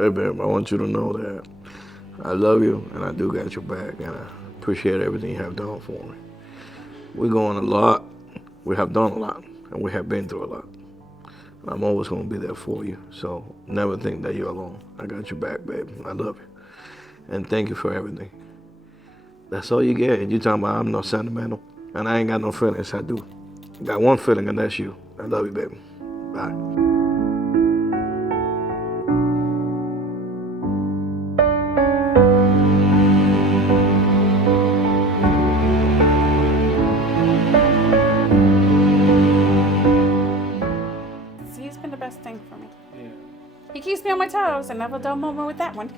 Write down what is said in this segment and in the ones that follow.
Hey, babe, I want you to know that I love you and I do got your back, and I appreciate everything you have done for me. We're going a lot, we have done a lot, and we have been through a lot. And I'm always going to be there for you, so never think that you're alone. I got your back, babe. I love you. And thank you for everything. That's all you get. And you talking about I'm no sentimental, and I ain't got no feelings. I do. I got one feeling, and that's you. I love you, baby. Bye. He's been the best thing for me. Yeah. He keeps me on my toes, and never a dull moment with that one.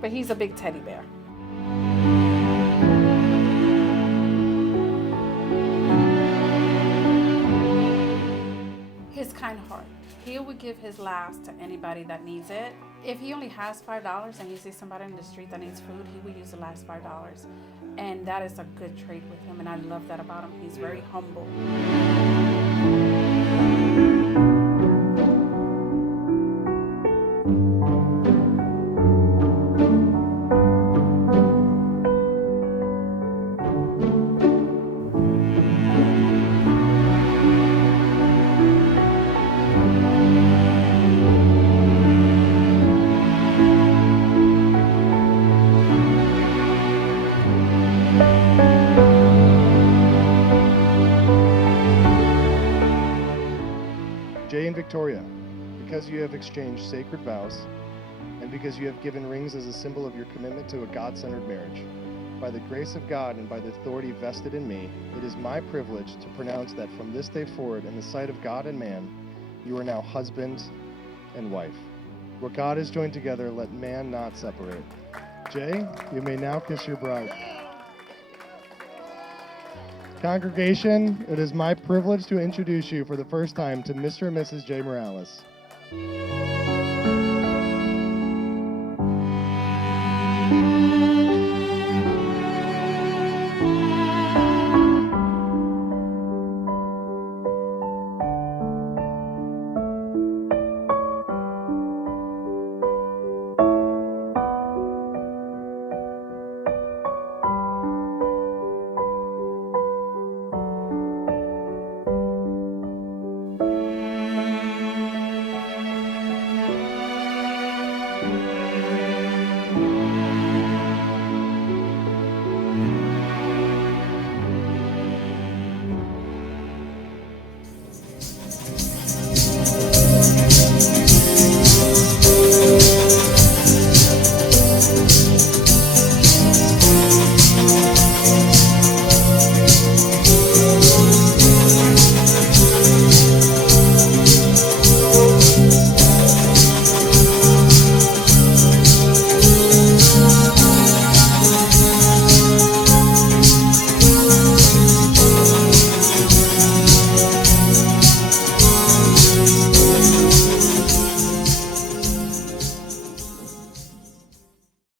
But he's a big teddy bear. His kind heart. He would give his last to anybody that needs it. If he only has $5 and he sees somebody in the street that needs food, he would use the last $5. And that is a good trait with him, and I love that about him. He's very humble. Jay and Victoria, because you have exchanged sacred vows, and because you have given rings as a symbol of your commitment to a God-centered marriage, by the grace of God and by the authority vested in me, it is my privilege to pronounce that from this day forward, in the sight of God and man, you are now husband and wife. What God has joined together, let man not separate. Jay, you may now kiss your bride. Congregation, it is my privilege to introduce you for the first time to Mr. and Mrs. J. Morales.